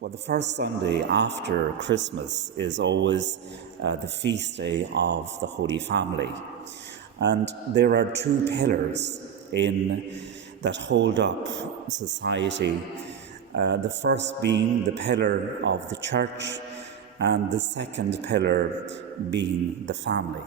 Well, the first Sunday after Christmas is always the feast day of the Holy Family. And there are two pillars that hold up society. The first being the pillar of the church, and the second pillar being the family.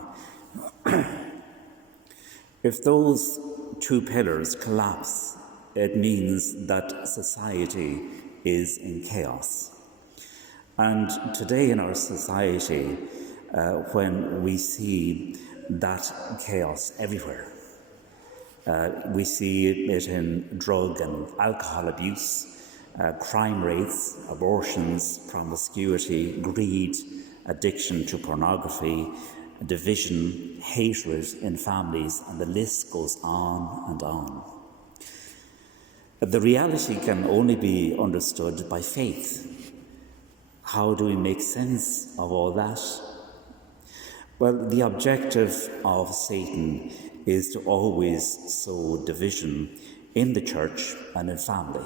If those two pillars collapse, it means that society is in chaos. And today in our society, when we see that chaos everywhere, we see it in drug and alcohol abuse, crime rates, abortions, promiscuity, greed, addiction to pornography, division, hatred in families, and the list goes on and on. The reality can only be understood by faith. How do we make sense of all that? Well, the objective of Satan is to always sow division in the church and in family,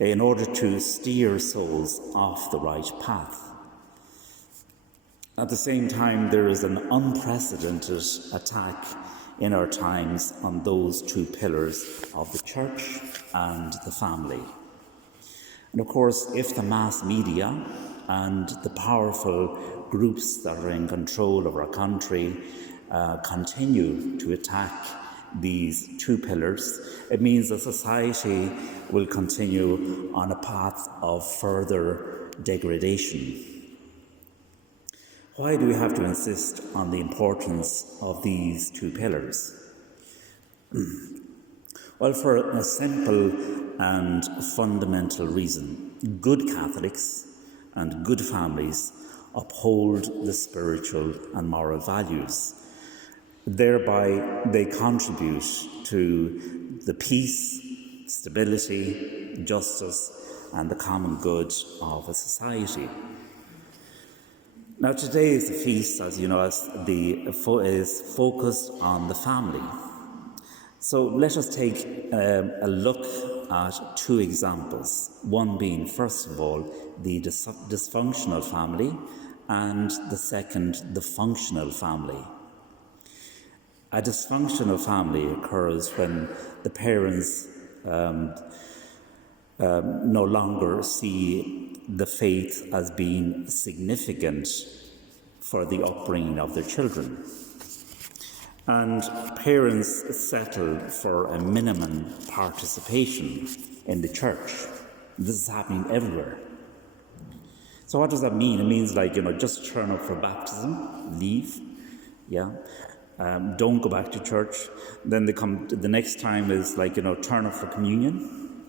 in order to steer souls off the right path. At the same time, there is an unprecedented attack in our times on those two pillars of the church and the family. And of course, if the mass media and the powerful groups that are in control of our country continue to attack these two pillars, it means that society will continue on a path of further degradation. Why do we have to insist on the importance of these two pillars? Well, for a simple and fundamental reason. Good Catholics and good families uphold the spiritual and moral values. Thereby, they contribute to the peace, stability, justice, and the common good of a society. Now, today is the feast, as you know, is focused on the family. So let us take a look at two examples. One being, first of all, the dysfunctional family, and the second, the functional family. A dysfunctional family occurs when the parents no longer see the faith as being significant for the upbringing of their children. And parents settle for a minimum participation in the church. This is happening everywhere. So what does that mean? It means just turn up for baptism, leave, don't go back to church. Then the next time is turn up for communion,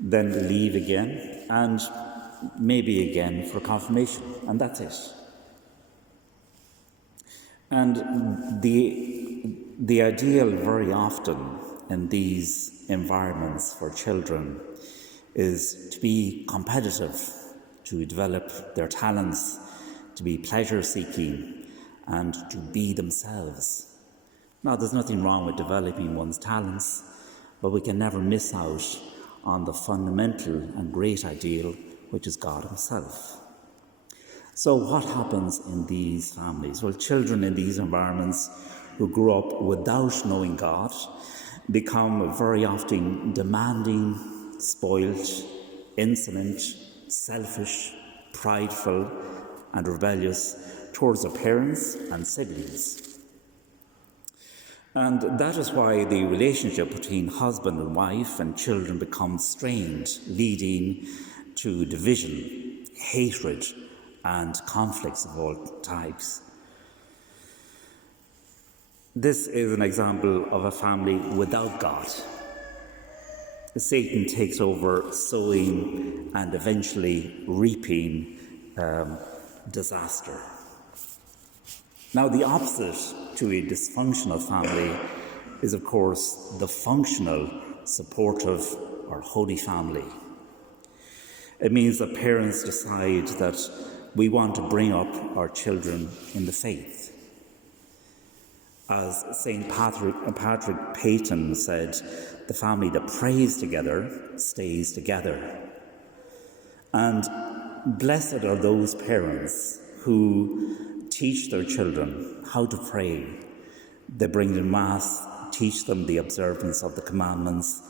then leave again, and maybe again for confirmation, and that's it. And the ideal very often in these environments for children is to be competitive, to develop their talents, to be pleasure-seeking, and to be themselves. Now, there's nothing wrong with developing one's talents, but we can never miss out on the fundamental and great ideal, which is God Himself. So what happens in these families? Well, children in these environments who grew up without knowing God become very often demanding, spoiled, insolent, selfish, prideful, and rebellious towards their parents and siblings. And that is why the relationship between husband and wife and children becomes strained, leading to division, hatred, and conflicts of all types. This is an example of a family without God. Satan takes over, sowing and eventually reaping disaster. Now, the opposite to a dysfunctional family is, of course, the functional, supportive, or holy family. It means that parents decide that we want to bring up our children in the faith. As St. Patrick Peyton said, the family that prays together stays together. And blessed are those parents who teach their children how to pray. They bring them Mass, teach them the observance of the commandments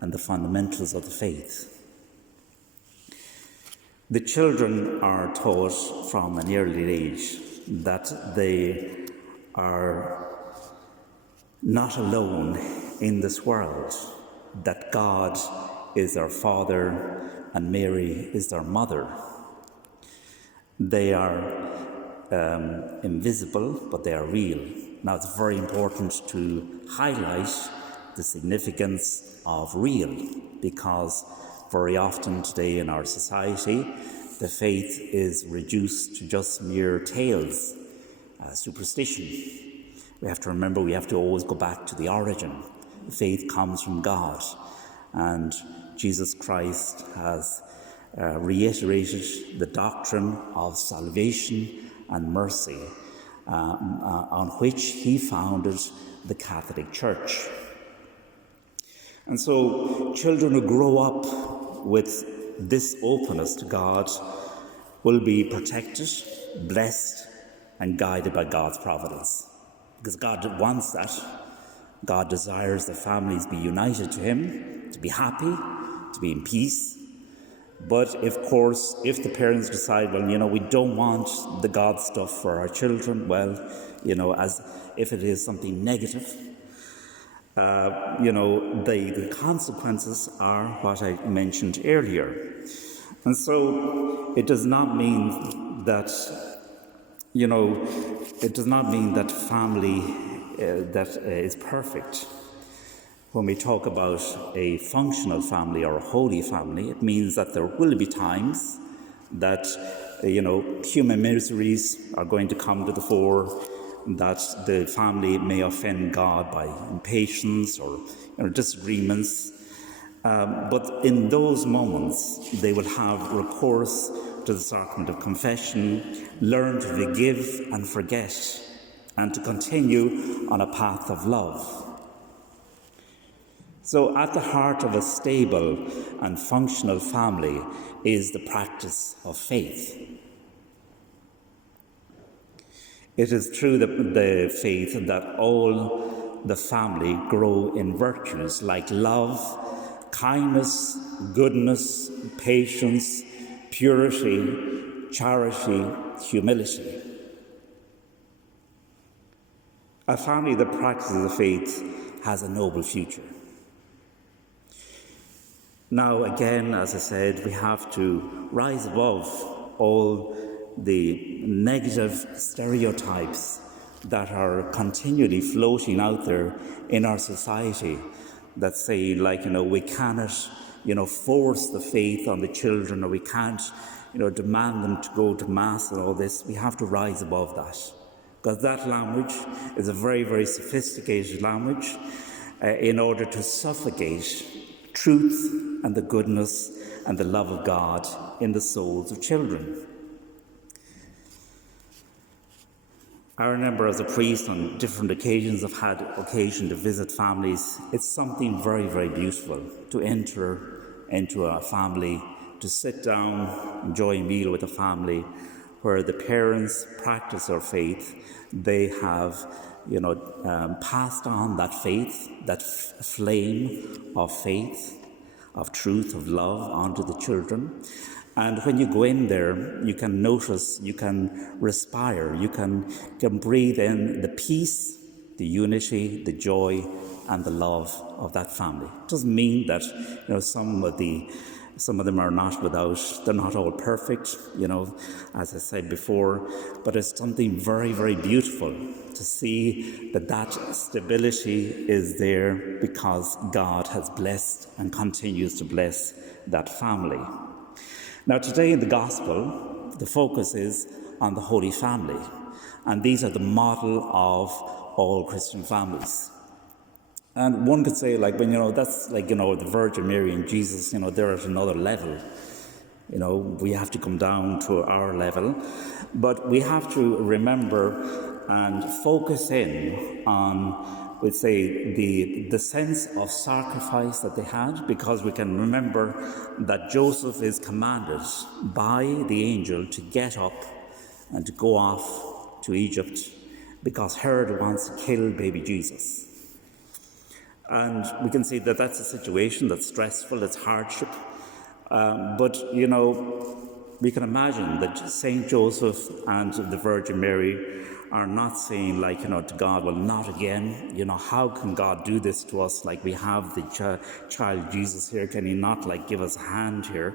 and the fundamentals of the faith. The children are taught from an early age that they are not alone in this world, that God is their Father and Mary is their mother. They are invisible, but they are real. Now, it's very important to highlight the significance of real, because very often today in our society, the faith is reduced to just mere tales, superstition. We have to remember, we have to always go back to the origin. Faith comes from God, and Jesus Christ has reiterated the doctrine of salvation and mercy, on which he founded the Catholic Church. And so children who grow up with this openness to God will be protected, blessed, and guided by God's providence. Because God wants that. God desires that families be united to him, to be happy, to be in peace. But of course, if the parents decide, well, we don't want the God stuff for our children, as if it is something negative, the consequences are what I mentioned earlier. And so it does not mean that, family that is perfect. When we talk about a functional family or a holy family, it means that there will be times that, human miseries are going to come to the fore, that the family may offend God by impatience or disagreements. But in those moments, they will have recourse to the sacrament of confession, learn to forgive and forget, and to continue on a path of love. So at the heart of a stable and functional family is the practice of faith. It is through the faith that all the family grow in virtues like love, kindness, goodness, patience, purity, charity, humility. A family that practices the faith has a noble future. Now, again, as I said, we have to rise above all the negative stereotypes that are continually floating out there in our society that say, we cannot, force the faith on the children, or we can't, demand them to go to Mass and all this. We have to rise above that. Because that language is a very, very sophisticated language in order to suffocate truth and the goodness and the love of God in the souls of children. I remember as a priest on different occasions I've had occasion to visit families. It's something very, very beautiful to enter into a family, to sit down, enjoy a meal with a family where the parents practice their faith. They have, passed on that faith, that flame of faith, of truth, of love onto the children. And when you go in there, you can notice, you can respire, you can breathe in the peace, the unity, the joy, and the love of that family. It doesn't mean that, some of them are not they're not all perfect, as I said before, but it's something very, very beautiful to see that stability is there because God has blessed and continues to bless that family. Now, today in the Gospel, the focus is on the Holy Family, and these are the model of all Christian families. And one could say, that's the Virgin Mary and Jesus, they're at another level. We have to come down to our level, but we have to remember and focus in on we'd say, the sense of sacrifice that they had, because we can remember that Joseph is commanded by the angel to get up and to go off to Egypt because Herod wants to kill baby Jesus. And we can see that that's a situation that's stressful, it's hardship. But, we can imagine that St. Joseph and the Virgin Mary are not saying, to God, well, not again. How can God do this to us? We have the child Jesus here. Can he not, give us a hand here?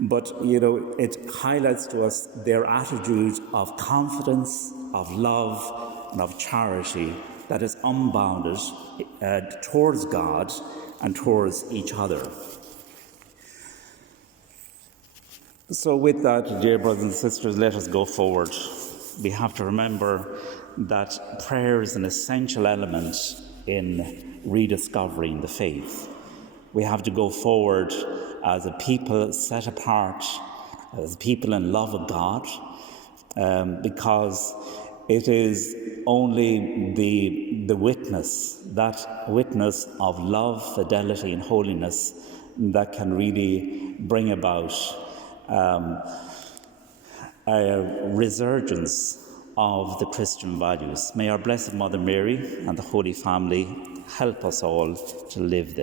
But, it highlights to us their attitude of confidence, of love, and of charity that is unbounded towards God and towards each other. So with that, dear brothers and sisters, let us go forward. We have to remember that prayer is an essential element in rediscovering the faith. We have to go forward as a people set apart, as people in love of God, because it is only the witness, that witness of love, fidelity and holiness that can really bring about a resurgence of the Christian values. May our Blessed Mother Mary and the Holy Family help us all to live this.